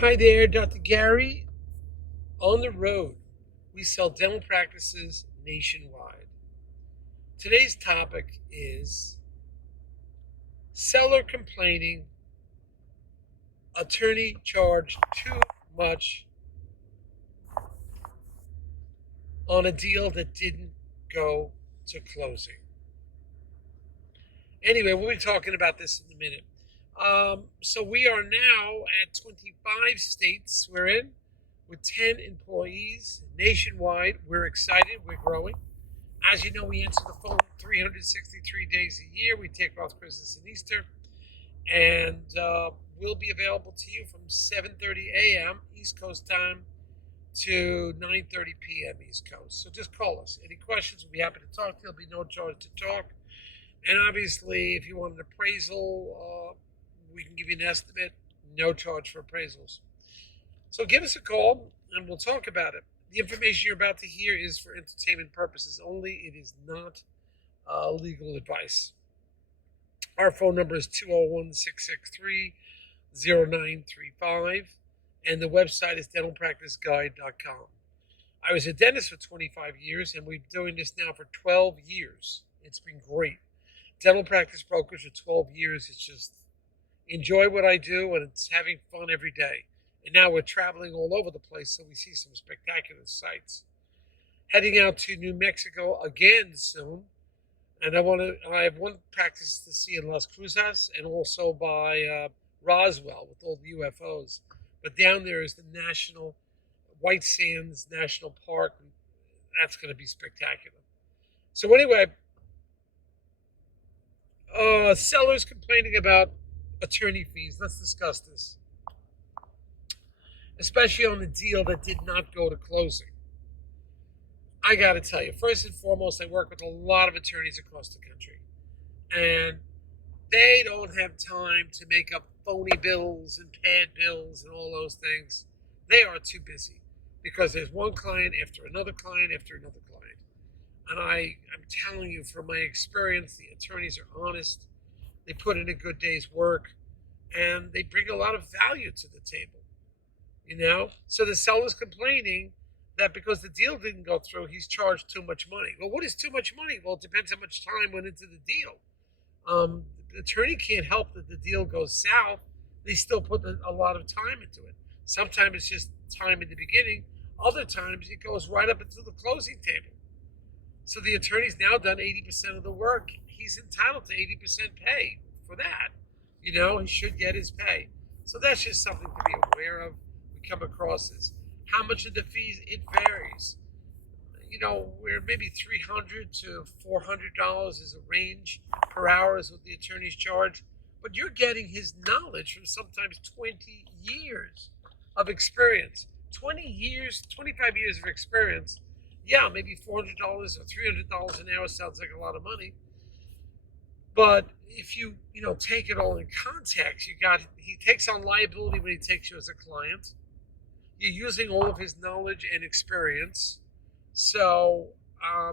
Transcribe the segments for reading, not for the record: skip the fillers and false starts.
Hi there, Dr. Gary. On the road, we sell dental practices nationwide. Today's topic is seller complaining, attorney charged too much on a deal that didn't go to closing. Anyway, we'll be talking about this in a minute. So we are now at 25 states we're in with 10 employees nationwide. We're excited, we're growing. As you know, we answer the phone 363 days a year. We take off Christmas and Easter, and we'll be available to you from 7:30 a.m. East Coast time to 9:30 p.m. East Coast. So just call us. Any questions, we'll be happy to talk to you. There'll be no charge to talk. And obviously, if you want an appraisal, we can give you an estimate. No charge for appraisals. So give us a call, and we'll talk about it. The information you're about to hear is for entertainment purposes only. It is not legal advice. Our phone number is 201 663 0935, and the website is dentalpracticeguide.com. I was a dentist for 25 years, and we've been doing this now for 12 years. It's been great. Dental practice brokers for 12 years. It's just enjoy what I do, and it's having fun every day. And now we're traveling all over the place, so we see some spectacular sights. Heading out to New Mexico again soon, and I have one practice to see in Las Cruces and also by Roswell with all the UFOs. But down there is the National White Sands National Park. That's going to be spectacular. So anyway, sellers complaining about attorney fees. Let's discuss this, especially on the deal that did not go to closing. I got to tell you, first and foremost, I work with a lot of attorneys across the country, and they don't have time to make up phony bills and pad bills and all those things. They are too busy because there's one client after another client after another client. And I'm telling you from my experience, the attorneys are honest. They put in a good day's work, and they bring a lot of value to the table. So the seller's complaining that because the deal didn't go through, he's charged too much money. Well, what is too much money? Well, it depends how much time went into the deal. The attorney can't help that the deal goes south. They still put a lot of time into it. Sometimes it's just time in the beginning. Other times it goes right up into the closing table. So the attorney's now done 80% of the work. He's entitled to 80% pay for that. He should get his pay. So that's just something to be aware of. We come across this. How much of the fees? It varies. Where maybe $300 to $400 is a range per hour is what the attorneys charge. But you're getting his knowledge from sometimes 20 years of experience. 20 years, 25 years of experience. Yeah, maybe $400 or $300 an hour sounds like a lot of money. But if you take it all in context, he takes on liability when he takes you as a client. You're using all of his knowledge and experience, so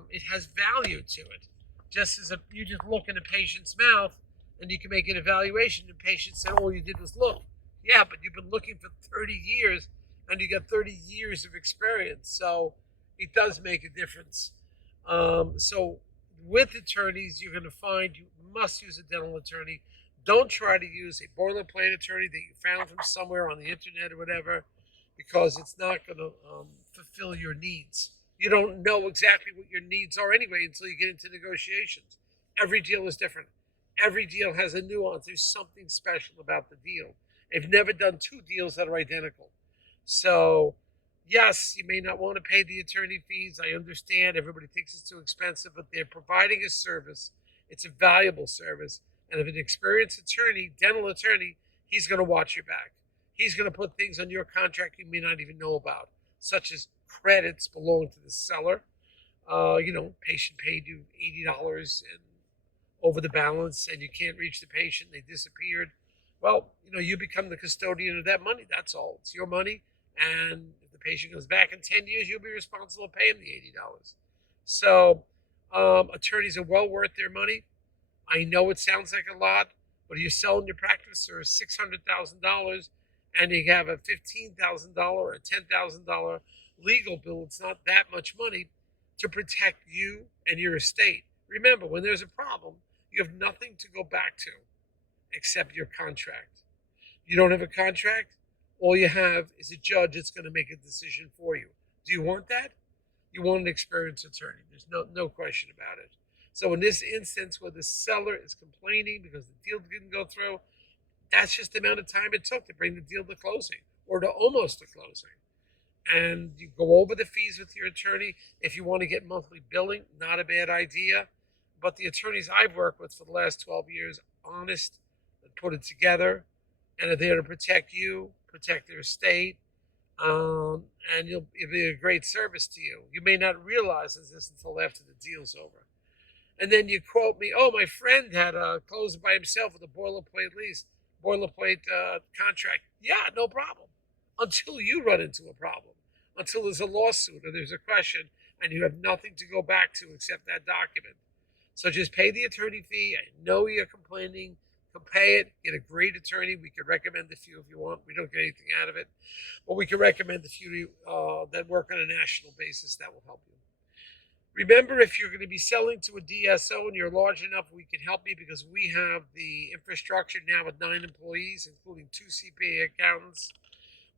it has value to it. Just as you just look in a patient's mouth and you can make an evaluation, and the patient said all you did was look. Yeah, but you've been looking for 30 years and you got 30 years of experience, so it does make a difference. So with attorneys, you're going to find you must use a dental attorney. Don't try to use a boilerplate attorney that you found from somewhere on the internet or whatever, because it's not going to fulfill your needs. You don't know exactly what your needs are anyway until you get into negotiations. Every deal is different. Every deal has a nuance. There's something special about the deal. I've never done two deals that are identical. So, yes, you may not want to pay the attorney fees. I understand everybody thinks it's too expensive, but they're providing a service. It's a valuable service. And if an experienced attorney, dental attorney, he's going to watch your back. He's going to put things on your contract you may not even know about, such as credits belong to the seller. Patient paid you $80 and over the balance, and you can't reach the patient. They disappeared. Well, you become the custodian of that money. That's all. It's your money, and if the patient comes back in 10 years, you'll be responsible for paying the $80. So attorneys are well worth their money. I know it sounds like a lot, but you're selling your practice for $600,000, and you have a $15,000 or a $10,000 legal bill, it's not that much money to protect you and your estate. Remember, when there's a problem, you have nothing to go back to except your contract. You don't have a contract, all you have is a judge that's going to make a decision for you. Do you want that? You want an experienced attorney. There's no question about it. So in this instance where the seller is complaining because the deal didn't go through, that's just the amount of time it took to bring the deal to closing or to almost to closing. And you go over the fees with your attorney. If you want to get monthly billing, not a bad idea. But the attorneys I've worked with for the last 12 years, honest, and put it together, and are there to protect you, protect their estate, and it'll be a great service to you. You may not realize this until after the deal's over. And then you quote me, oh, my friend had closed by himself with a boilerplate lease, boilerplate contract. Yeah, no problem. Until you run into a problem, until there's a lawsuit or there's a question and you have nothing to go back to except that document. So just pay the attorney fee. I know you're complaining. Pay it. Get a great attorney. We could recommend a few if you want. We don't get anything out of it. But we can recommend a few that work on a national basis that will help you. Remember, if you're going to be selling to a DSO and you're large enough, we can help you because we have the infrastructure now with 9 employees, including 2 CPA accountants,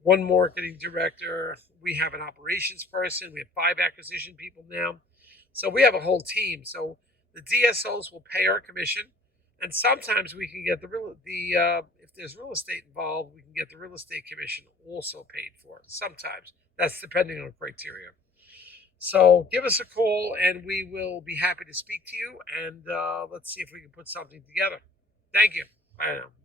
1 marketing director. We have an operations person. We have 5 acquisition people now. So we have a whole team. So the DSOs will pay our commission. And sometimes we can get if there's real estate involved, we can get the real estate commission also paid for. Sometimes. That's depending on criteria. So give us a call and we will be happy to speak to you. And let's see if we can put something together. Thank you. Bye now.